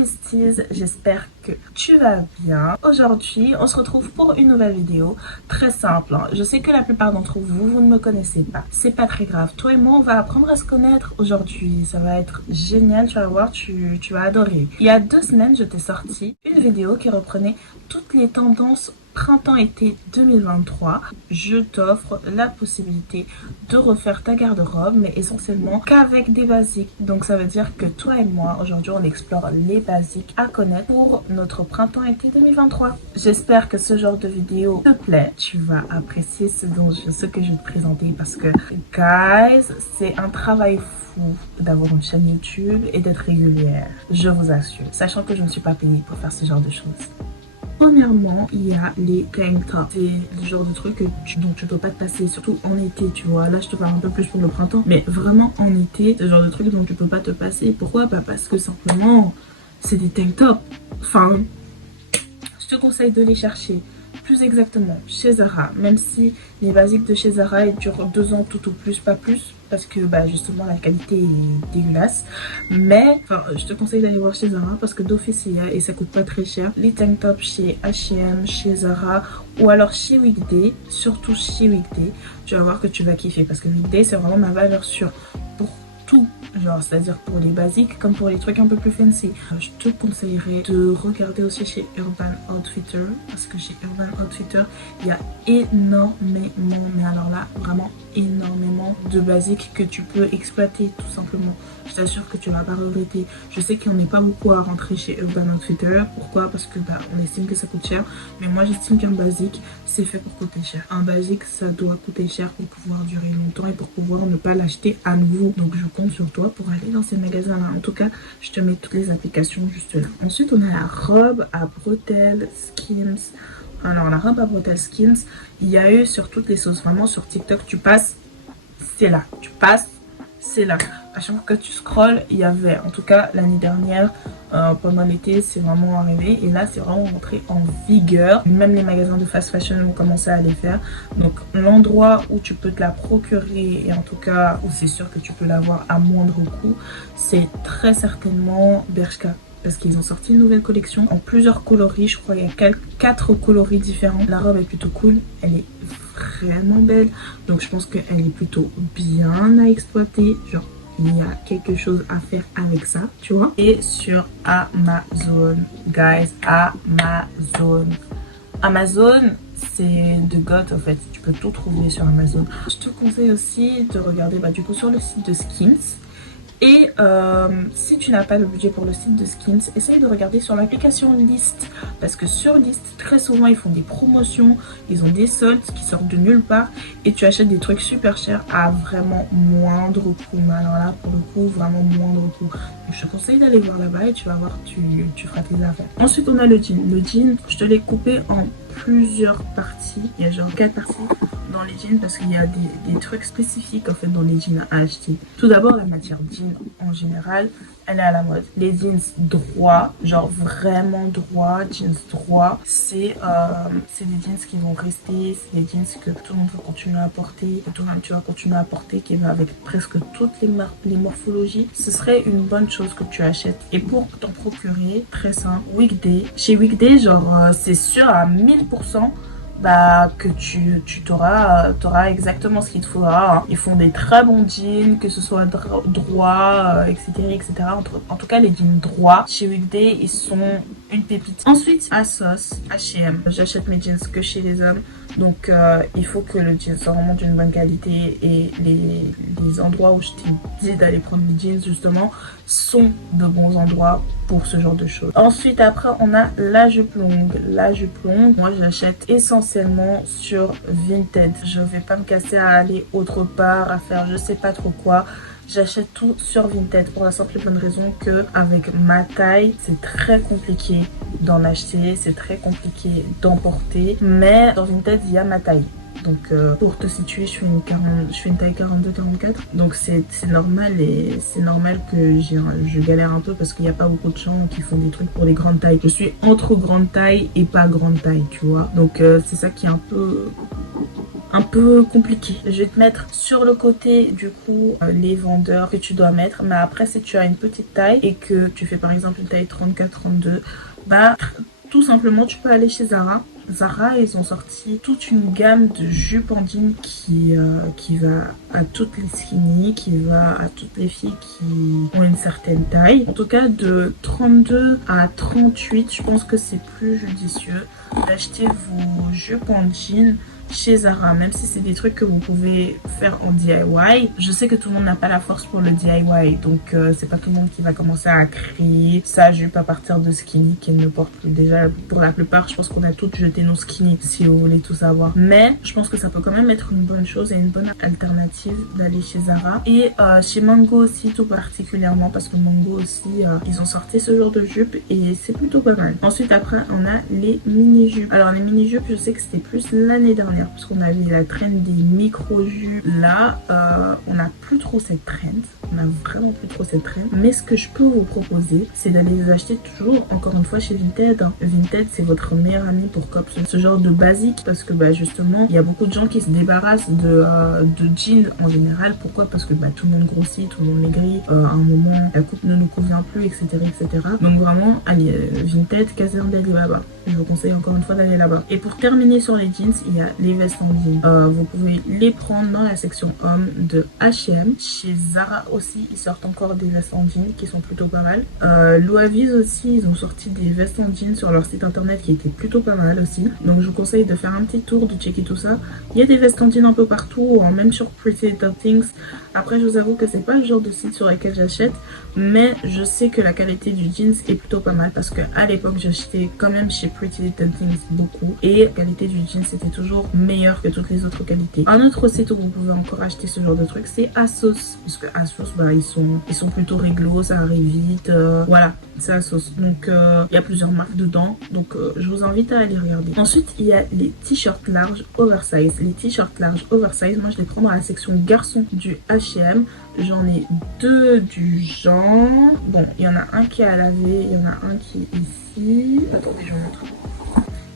besties, j'espère que tu vas bien. Aujourd'hui, on se retrouve pour une nouvelle vidéo très simple. Je sais que la plupart d'entre vous, vous ne me connaissez pas. C'est pas très grave. Toi et moi, on va apprendre à se connaître aujourd'hui. Ça va être génial, tu vas voir, tu vas adorer. Il y a 2 semaines, je t'ai sorti une vidéo qui reprenait toutes les tendances printemps-été 2023. Je t'offre la possibilité de refaire ta garde-robe, mais essentiellement qu'avec des basiques. Donc ça veut dire que toi et moi, aujourd'hui, on explore les basiques à connaître pour notre printemps-été 2023. J'espère que ce genre de vidéo te plaît. Tu vas apprécier ce que je vais te présenter parce que, guys, c'est un travail fou d'avoir une chaîne YouTube et d'être régulière. Je vous assure. Sachant que je ne suis pas payée pour faire ce genre de choses. Premièrement, il y a les tank tops. C'est le genre de truc dont tu ne dois pas te passer, surtout en été, tu vois. Là, je te parle un peu plus pour le printemps, mais vraiment en été, c'est le genre de truc dont tu peux pas te passer. Pourquoi? Bah parce que simplement, c'est des tank tops. Enfin, je te conseille de les chercher. Plus exactement, chez Zara. Même si les basiques de chez Zara, ils durent 2 ans tout au plus, pas plus. Parce que bah, justement la qualité est dégueulasse. Mais enfin, je te conseille d'aller voir chez Zara parce que d'office il y a et ça coûte pas très cher. Les tank tops chez H&M, chez Zara ou alors chez Weekday. Surtout chez Weekday. Tu vas voir que tu vas kiffer parce que Weekday c'est vraiment ma valeur sûre pour tout. Genre, c'est-à-dire pour les basiques comme pour les trucs un peu plus fancy. Je te conseillerais de regarder aussi chez Urban Outfitter parce que chez Urban Outfitter, il y a énormément, mais alors là, vraiment énormément de basiques que tu peux exploiter tout simplement. Je t'assure que tu vas pas regretter. Je sais qu'il n'y en a pas beaucoup à rentrer chez Urban Outfitter. Pourquoi? Parce que bah, on estime que ça coûte cher. Mais moi, j'estime qu'un basique, c'est fait pour coûter cher. Un basique, ça doit coûter cher pour pouvoir durer longtemps et pour pouvoir ne pas l'acheter à nouveau. Donc, je compte sur toi pour aller dans ces magasins-là. En tout cas, je te mets toutes les applications juste là. Ensuite, on a la robe à bretelles Skims. Alors, la robe à bretelles Skims, il y a eu sur toutes les sauces. Vraiment, sur TikTok, tu passes, c'est là. Tu passes, c'est là. À chaque fois que tu scrolles, il y avait, en tout cas l'année dernière, pendant l'été, c'est vraiment arrivé. Et là, c'est vraiment rentré en vigueur. Même les magasins de fast fashion vont commencer à les faire. Donc, l'endroit où tu peux te la procurer, et en tout cas, où c'est sûr que tu peux l'avoir à moindre coût, c'est très certainement Bershka. Parce qu'ils ont sorti une nouvelle collection en plusieurs coloris. Je crois qu'il y a 4 coloris différents. La robe est plutôt cool. Elle est vraiment belle. Donc, je pense qu'elle est plutôt bien à exploiter. Genre, il y a quelque chose à faire avec ça, tu vois. Et sur Amazon, guys, Amazon, c'est de God en fait. Tu peux tout trouver sur Amazon. Je te conseille aussi de regarder bah, du coup sur le site de Skims. Et si tu n'as pas le budget pour le site de Skims, essaye de regarder sur l'application List. Parce que sur List, très souvent, ils font des promotions, ils ont des soldes qui sortent de nulle part. Et tu achètes des trucs super chers à vraiment moindre coût. Mais alors là, pour le coup, vraiment moindre coût. Donc je te conseille d'aller voir là-bas et tu vas voir, tu feras tes affaires. Ensuite, on a le jean. Le jean, je te l'ai coupé en plusieurs parties. Il y a genre 4 parties dans les jeans parce qu'il y a des trucs spécifiques en fait dans les jeans à acheter. Tout d'abord, la matière jean en général, elle est à la mode. Les jeans droits, genre vraiment droits, jeans droits, c'est des jeans qui vont rester, c'est des jeans que tout le monde va continuer à porter, que toi-même tu vas continuer à porter, qui va avec presque toutes les morphologies. Ce serait une bonne chose que tu achètes. Et pour t'en procurer, très simple, Weekday. Chez Weekday, genre c'est sûr à 1000%. Bah, que tu t'auras exactement ce qu'il te faudra. Hein. Ils font des très bons jeans, que ce soit droit, etc., etc. En tout cas, les jeans droits chez Weekday, ils sont une pépite. Ensuite, ASOS, H&M. J'achète mes jeans que chez les hommes. Donc, il faut que le jean soit vraiment d'une bonne qualité. Et les endroits où je t'ai dit d'aller prendre mes jeans, justement, sont de bons endroits pour ce genre de choses. Ensuite, après, on a la jupe longue. La jupe longue, moi, j'achète essentiellement sur Vinted. Je vais pas me casser à aller autre part, à faire je sais pas trop quoi. J'achète tout sur Vinted pour la simple et bonne raison que avec ma taille, c'est très compliqué d'en acheter, c'est très compliqué d'emporter. Mais dans Vinted, il y a ma taille. Donc pour te situer, je fais une taille 42-44. Donc c'est normal et c'est normal que je galère un peu parce qu'il n'y a pas beaucoup de gens qui font des trucs pour les grandes tailles. Je suis entre grande taille et pas grande taille, tu vois. Donc c'est ça qui est un peu un peu compliqué. Je vais te mettre sur le côté du coup les vendeurs que tu dois mettre. Mais après, si tu as une petite taille et que tu fais par exemple une taille 34-32, bah tout simplement tu peux aller chez Zara. Zara, ils ont sorti toute une gamme de jupes en jean qui va à toutes les skinny, qui va à toutes les filles qui ont une certaine taille. En tout cas, de 32 à 38, je pense que c'est plus judicieux d'acheter vos jupes en jean chez Zara, même si c'est des trucs que vous pouvez faire en DIY. Je sais que tout le monde n'a pas la force pour le DIY, donc c'est pas tout le monde qui va commencer à créer sa jupe à partir de skinny qu'elle ne porte plus. Déjà, pour la plupart, je pense qu'on a toutes jeté nos skinny, si vous voulez tout savoir. Mais je pense que ça peut quand même être une bonne chose et une bonne alternative d'aller chez Zara. Et chez Mango aussi, tout particulièrement, parce que Mango aussi, ils ont sorti ce genre de jupe et c'est plutôt pas mal. Ensuite, après, on a les mini-jupes. Alors, les mini-jupes, je sais que c'était plus l'année dernière, parce qu'on avait la trend des micro-jupes. Là, on n'a plus trop cette trend. On a vraiment plus trop cette trend. Mais ce que je peux vous proposer, c'est d'aller les acheter toujours, encore une fois, chez Vinted. Vinted, c'est votre meilleur ami pour cop ce genre de basique, parce que bah, justement, il y a beaucoup de gens qui se débarrassent de jeans en général. Pourquoi? Parce que bah, tout le monde grossit, tout le monde maigrit. À un moment, la coupe ne nous convient plus, etc. etc. Donc vraiment, allez, Vinted, Caserne d'Alibaba. Je vous conseille encore une fois d'aller là-bas. Et pour terminer sur les jeans, il y a les vestes en jean. Vous pouvez les prendre dans la section hommes de H&M. Chez Zara aussi, ils sortent encore des vestes en jean qui sont plutôt pas mal. Loavies aussi, ils ont sorti des vestes en jean sur leur site internet qui étaient plutôt pas mal aussi. Donc je vous conseille de faire un petit tour, de checker tout ça. Il y a des vestes en jean un peu partout, même sur Pretty Little Things. Après, je vous avoue que c'est pas le genre de site sur lequel j'achète, mais je sais que la qualité du jeans est plutôt pas mal parce que à l'époque, j'achetais quand même chez Pretty Little Things beaucoup et la qualité du jeans était toujours meilleure que toutes les autres qualités. Un autre site où vous pouvez encore acheter ce genre de trucs, c'est ASOS, parce que ASOS, bah, ils sont plutôt réglo, ça arrive vite, voilà, c'est ASOS. Donc il y a plusieurs marques dedans, donc je vous invite à aller regarder. Ensuite, il y a les t-shirts larges oversize. Les t-shirts larges oversize, moi je les prends dans la section garçon du H&M. J'en ai deux du genre. Bon, il y en a un qui est à laver, il y en a un qui est ici. Attendez, je vous montre.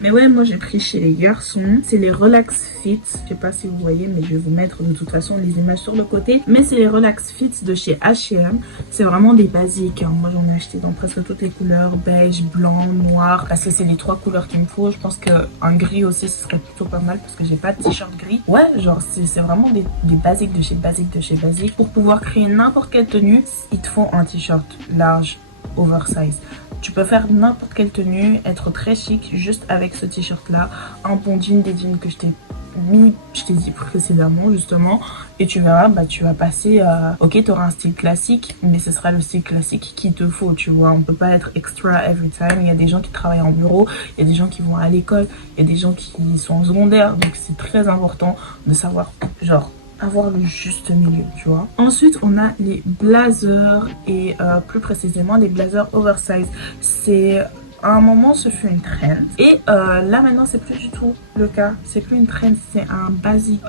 Mais ouais, moi j'ai pris chez les garçons. C'est les Relax Fit. Je sais pas si vous voyez, mais je vais vous mettre de toute façon les images sur le côté. Mais c'est les Relax Fit de chez H&M. C'est vraiment des basiques, hein. Moi j'en ai acheté dans presque toutes les couleurs. Beige, blanc, noir. Parce que c'est les trois couleurs qu'il me faut. Je pense qu'un gris aussi ce serait plutôt pas mal parce que j'ai pas de t-shirt gris. Ouais, genre c'est vraiment des basiques de chez basiques de chez basiques. Pour pouvoir créer n'importe quelle tenue, il te faut un t-shirt large oversize. Tu peux faire n'importe quelle tenue, être très chic juste avec ce t-shirt là, un bon jean, des jeans que je t'ai dit précédemment justement, et tu verras, bah tu vas passer ok, tu auras un style classique, mais ce sera le style classique qu'il te faut, tu vois. On peut pas être extra every time. Il y a des gens qui travaillent en bureau, il y a des gens qui vont à l'école, il y a des gens qui sont en secondaire, donc c'est très important de savoir genre avoir le juste milieu, tu vois. Ensuite, on a les blazers et plus précisément les blazers oversize. C'est à un moment, ce fut une trend et là maintenant, c'est plus du tout le cas. C'est plus une trend, c'est un basique.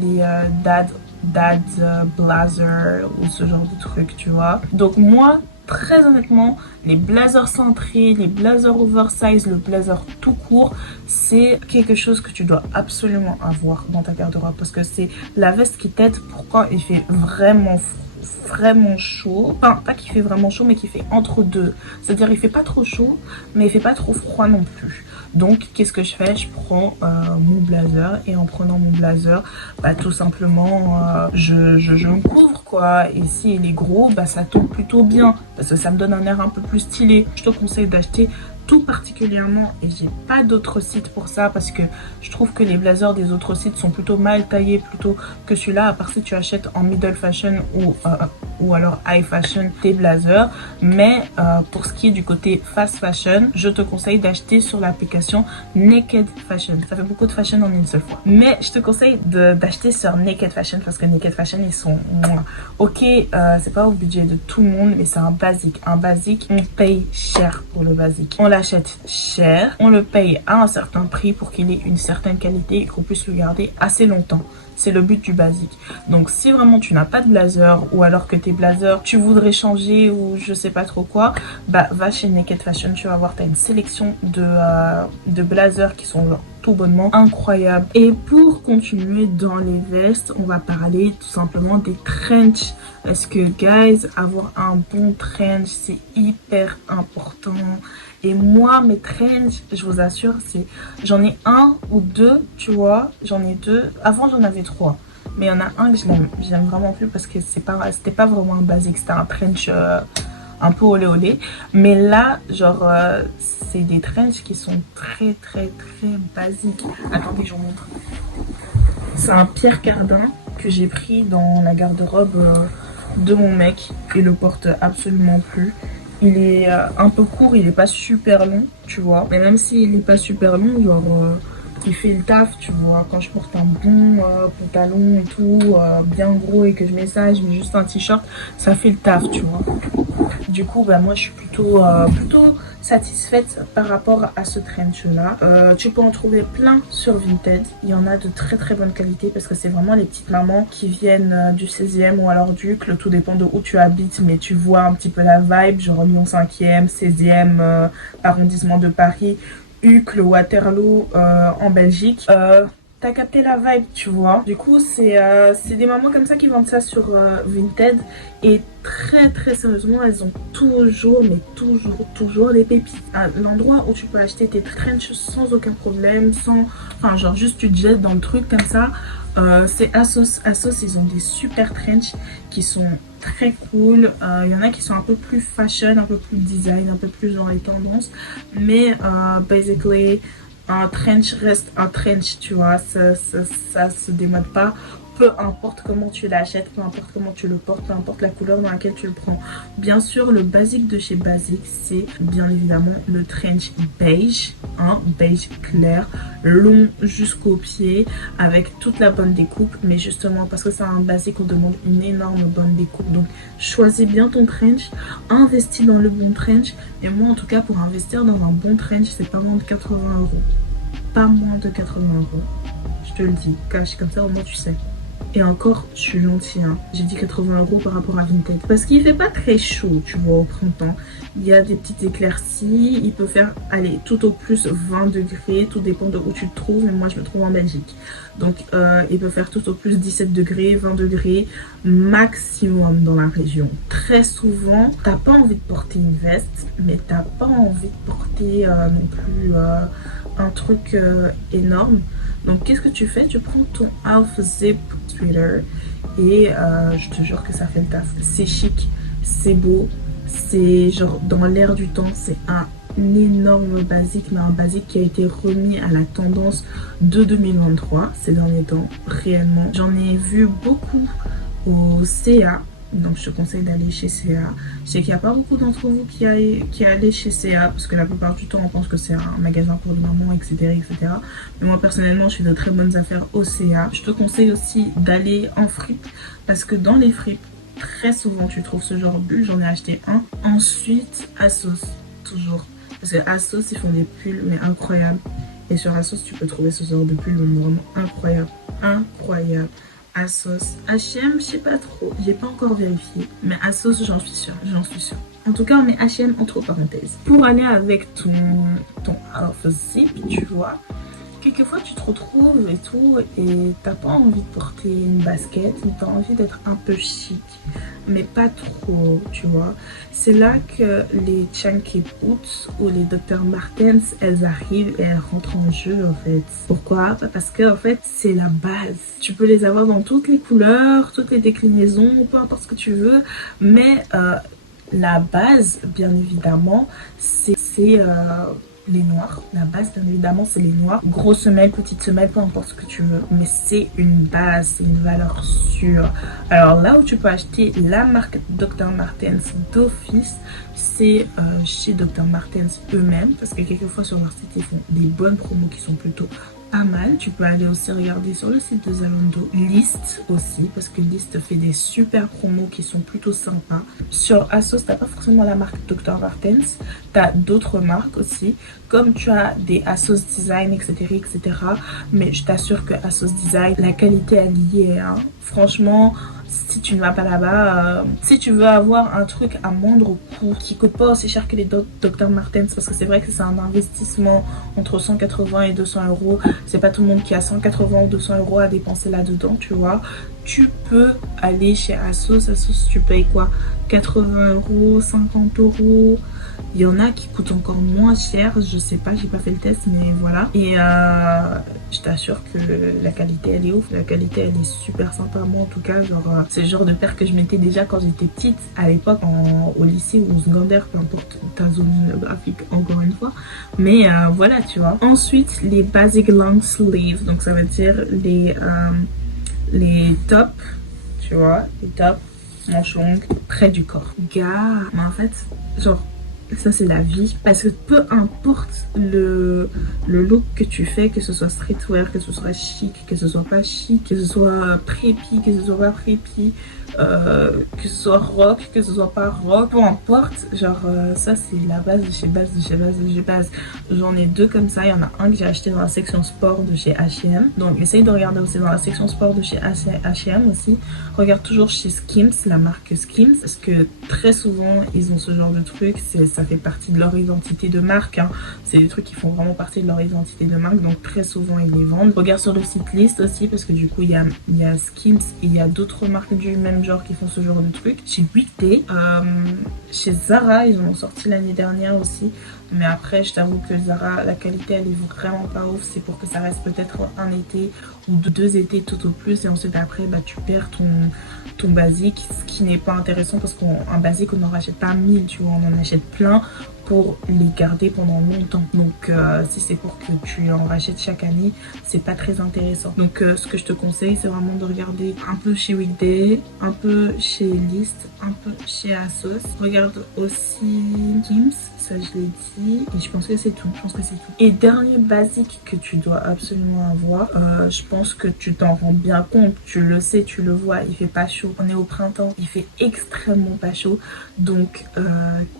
Les dad blazer ou ce genre de truc, tu vois. Donc moi, très honnêtement, les blazers cintrés, les blazers oversize, le blazer tout court, c'est quelque chose que tu dois absolument avoir dans ta garde-robe parce que c'est la veste qui t'aide pour quand il fait vraiment chaud. Enfin, pas qu'il fait vraiment chaud, mais qu'il fait entre deux. C'est-à-dire, il fait pas trop chaud, mais il fait pas trop froid non plus. Donc, qu'est-ce que je fais? Je prends mon blazer et en prenant mon blazer, bah, tout simplement, je me couvre, quoi. Et s'il est gros, bah, ça tombe plutôt bien parce que ça me donne un air un peu plus stylé. Je te conseille d'acheter tout particulièrement, et j'ai pas d'autres sites pour ça parce que je trouve que les blazers des autres sites sont plutôt mal taillés plutôt que celui-là, à part si tu achètes en middle fashion ou alors high fashion tes blazers. Mais pour ce qui est du côté fast fashion, je te conseille d'acheter sur l'application Naked Fashion. Ça fait beaucoup de fashion en une seule fois, mais je te conseille d'acheter sur Naked Fashion parce que Naked Fashion, ils sont ok, c'est pas au budget de tout le monde, mais c'est un basique. On paye cher pour le basique, on l'achète cher, on le paye à un certain prix pour qu'il ait une certaine qualité et qu'on puisse le garder assez longtemps. c'est le but du basique. Donc si vraiment tu n'as pas de blazer, ou alors que tes blazers tu voudrais changer ou je sais pas trop quoi, bah va chez Naked Fashion, tu vas voir, t'as une sélection de blazers qui sont genre tout bonnement incroyables. Et pour continuer dans les vestes, on va parler tout simplement des trench. Parce que guys, avoir un bon trench c'est hyper important. Et moi, mes trench, je vous assure, c'est j'en ai un ou deux, tu vois. J'en ai deux. Avant, j'en avais trois. Mais il y en a un que j'aime vraiment plus parce que c'était pas vraiment un basique. C'était un trench un peu olé olé. Mais là, genre, c'est des trench qui sont très, très, très basiques. Attendez, je vous montre. C'est un Pierre Cardin que j'ai pris dans la garde-robe de mon mec. Il le porte absolument plus. Il est un peu court, il est pas super long, tu vois. Mais même s'il est pas super long, genre, il fait le taf, tu vois. Quand je porte un bon pantalon et tout, bien gros, et que je mets ça, je mets juste un t-shirt, ça fait le taf, tu vois. Du coup, bah, moi, je suis plutôt satisfaite par rapport à ce trench-là. Tu peux en trouver plein sur Vinted. Il y en a de très très bonne qualité parce que c'est vraiment les petites mamans qui viennent du 16e ou alors du Uccle. Tout dépend de où tu habites, mais tu vois un petit peu la vibe, genre Lyon 5e, 16e, arrondissement de Paris, Uccle, Waterloo en Belgique. T'as capté la vibe, tu vois. Du coup, c'est des mamans comme ça qui vendent ça sur Vinted. Et très très sérieusement, elles ont toujours, mais toujours des pépites. L'endroit où tu peux acheter tes trench sans aucun problème, sans... Enfin, genre juste tu te jettes dans le truc comme ça. C'est Assos. Assos, ils ont des super trench qui sont très cool. Il y en a qui sont un peu plus fashion, un peu plus design, un peu plus dans les tendances. Mais basically... un trench reste un trench, tu vois, ça se démode pas. Peu importe comment tu l'achètes, peu importe comment tu le portes, peu importe la couleur dans laquelle tu le prends. Bien sûr, le basique de chez Basique, c'est bien évidemment le trench beige, hein, beige clair, long jusqu'au pied, avec toute la bonne découpe. Mais justement, parce que c'est un basique, on demande une énorme bonne découpe. Donc, choisis bien ton trench, investis dans le bon trench. Et moi, en tout cas, pour investir dans un bon trench, c'est pas moins de 80 €. Pas moins de 80 €. Je te le dis, cash, comme ça au moins tu sais. Et encore, je suis gentille, hein. J'ai dit 80 € par rapport à Vinted. Parce qu'il fait pas très chaud, tu vois, au printemps. Il y a des petites éclaircies. Il peut faire, allez, tout au plus 20 degrés. Tout dépend de où tu te trouves. Mais moi, je me trouve en Belgique. Donc, il peut faire tout au plus 17 degrés, 20 degrés maximum dans la région. Très souvent, t'as pas envie de porter une veste. Mais t'as pas envie de porter non plus un truc énorme. Donc qu'est-ce que tu fais? Tu prends ton half zip sweater et je te jure que ça fait le taf. C'est chic, c'est beau, c'est genre dans l'air du temps. C'est un énorme basique, mais un basique qui a été remis à la tendance de 2023 ces derniers temps, réellement. J'en ai vu beaucoup au CA. Donc je te conseille d'aller chez CA. Je sais qu'il n'y a pas beaucoup d'entre vous qui allaient chez CA parce que la plupart du temps on pense que c'est un magasin pour les mamans, etc., etc. Mais moi personnellement je fais de très bonnes affaires au CA. Je te conseille aussi d'aller en fripe parce que dans les fripes très souvent tu trouves ce genre de pull. J'en ai acheté un. Ensuite Assos, toujours. Parce que Assos ils font des pulls mais incroyables. Et sur Assos tu peux trouver ce genre de pull vraiment incroyable. Incroyable. Assos, H&M, je sais pas trop, j'ai pas encore vérifié, mais Assos, j'en suis sûre, j'en suis sûre. En tout cas, on met H&M entre parenthèses. Pour aller avec ton half zip, tu vois, quelquefois tu te retrouves et tout, et t'as pas envie de porter une basket, mais t'as envie d'être un peu chic, mais pas trop, tu vois. C'est là que les Chunky Boots ou les Dr. Martens, elles arrivent et elles rentrent en jeu en fait. Pourquoi? Parce que en fait, c'est la base. Tu peux les avoir dans toutes les couleurs, toutes les déclinaisons, peu importe ce que tu veux, mais la base, bien évidemment, c'est les noirs. La base, bien évidemment, c'est les noirs. Grosse semelle, petite semelle, peu importe ce que tu veux. Mais c'est une base, c'est une valeur sûre. Alors là où tu peux acheter la marque Dr. Martens d'office, c'est chez Dr. Martens eux-mêmes. Parce que quelquefois sur leur site, ils font des bonnes promos qui sont plutôt pas mal. Tu peux aller aussi regarder sur le site de Zalando. List aussi, parce que List fait des super promos qui sont plutôt sympas. Sur ASOS, t'as pas forcément la marque Dr. Martens, t'as d'autres marques aussi, comme tu as des ASOS Design, etc., etc. Mais je t'assure que ASOS Design, la qualité est liée, hein. Franchement, si tu ne vas pas là-bas, si tu veux avoir un truc à moindre coût qui coûte pas aussi cher que les Dr. Martens, parce que c'est vrai que c'est un investissement entre 180 et 200 euros, c'est pas tout le monde qui a 180 ou 200 euros à dépenser là-dedans, tu vois. Tu peux aller chez ASOS. ASOS, tu payes quoi, 80 euros, 50 euros. Il y en a qui coûtent encore moins cher, je sais pas, j'ai pas fait le test, mais voilà. Et je t'assure que la qualité elle est ouf, la qualité elle est super sympa. Moi en tout cas, genre c'est le genre de paire que je mettais déjà quand j'étais petite, à l'époque au lycée ou au secondaire, peu importe ta zone géographique encore une fois. Mais voilà, tu vois. Ensuite, les basic long sleeve, donc ça veut dire les tops, tu vois, les tops manches longues près du corps. Gars, mais en fait, genre ça c'est la vie, parce que peu importe le look que tu fais, que ce soit streetwear, que ce soit chic, que ce soit pas chic, que ce soit prépi, que ce soit pas prépi, que ce soit rock, que ce soit pas rock, peu importe, genre ça c'est la base de chez base de chez base de chez base. J'en ai deux comme ça, il y en a un que j'ai acheté dans la section sport de chez H&M, donc essaye de regarder aussi dans la section sport de chez H&M aussi. Regarde toujours chez Skims, la marque Skims, parce que très souvent ils ont ce genre de trucs, ça fait partie de leur identité de marque, hein. C'est des trucs qui font vraiment partie de leur identité de marque, donc très souvent ils les vendent. Regarde sur le site List aussi, parce que du coup il y a Skims et il y a d'autres marques du même genre qui font ce genre de trucs. Chez Weekday, chez Zara, ils en ont sorti l'année dernière aussi, mais après je t'avoue que Zara, la qualité elle est vraiment pas ouf. C'est pour que ça reste peut-être un été ou deux étés tout au plus, et ensuite après bah tu perds ton basique, ce qui n'est pas intéressant, parce qu'un basique on n'en rachète pas 1000, tu vois, on en achète plein pour les garder pendant longtemps. Donc si c'est pour que tu en rachètes chaque année, c'est pas très intéressant. Donc ce que je te conseille, c'est vraiment de regarder un peu chez Weekday, un peu chez List, un peu chez ASOS. Regarde aussi Skims, ça je l'ai dit, et je pense que c'est tout. Et dernier basique que tu dois absolument avoir, je pense que tu t'en rends bien compte, tu le sais, tu le vois, il fait pas chaud, on est au printemps, il fait extrêmement pas chaud. Donc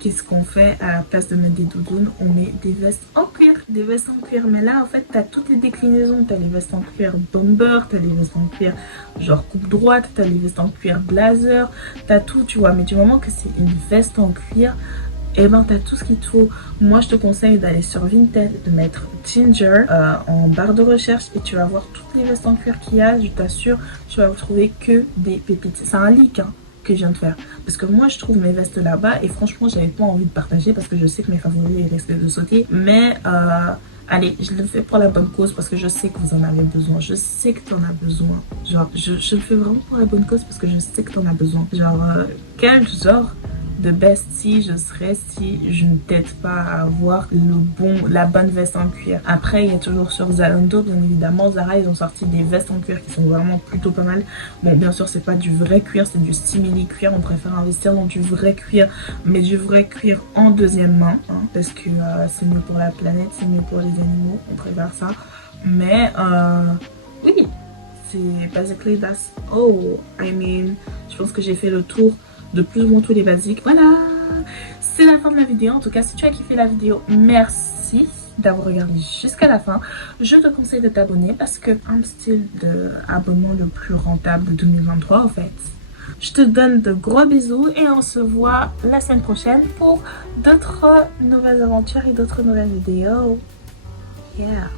qu'est-ce qu'on fait? À la place de mettre des doudounes, on met des vestes en cuir, mais là en fait t'as toutes les déclinaisons. T'as les vestes en cuir bomber, t'as les vestes en cuir genre coupe droite, t'as les vestes en cuir blazer, t'as tout, tu vois. Mais du moment que c'est une veste en cuir, et ben t'as tout ce qu'il te faut. Moi je te conseille d'aller sur Vinted, de mettre Ginger en barre de recherche, et tu vas voir toutes les vestes en cuir qu'il y a. Je t'assure, tu vas trouver que des pépites. C'est un leak, hein, que je viens de faire, parce que moi je trouve mes vestes là-bas, et franchement j'avais pas envie de partager parce que je sais que mes favoris risquent de sauter, mais allez, je le fais pour la bonne cause, parce que je sais que vous en avez besoin, je sais que t'en as besoin, genre je le fais vraiment pour la bonne cause, parce que je sais que t'en as besoin. Genre quel genre de bestie je serais si je ne t'aide pas à avoir la bonne veste en cuir. Après il y a toujours sur Zalando, bien évidemment, Zara, ils ont sorti des vestes en cuir qui sont vraiment plutôt pas mal. Bon bien sûr c'est pas du vrai cuir, c'est du simili cuir, on préfère investir dans du vrai cuir, mais du vrai cuir en deuxième main, hein, parce que c'est mieux pour la planète, c'est mieux pour les animaux, on préfère ça. Mais oui, c'est basically that's all. I mean, je pense que j'ai fait le tour de plus ou moins tous les basiques. Voilà, c'est la fin de la vidéo. En tout cas, si tu as kiffé la vidéo, merci d'avoir regardé jusqu'à la fin. Je te conseille de t'abonner, parce que un style d'abonnement le plus rentable de 2023 en fait. Je te donne de gros bisous, et on se voit la semaine prochaine pour d'autres nouvelles aventures et d'autres nouvelles vidéos. Yeah.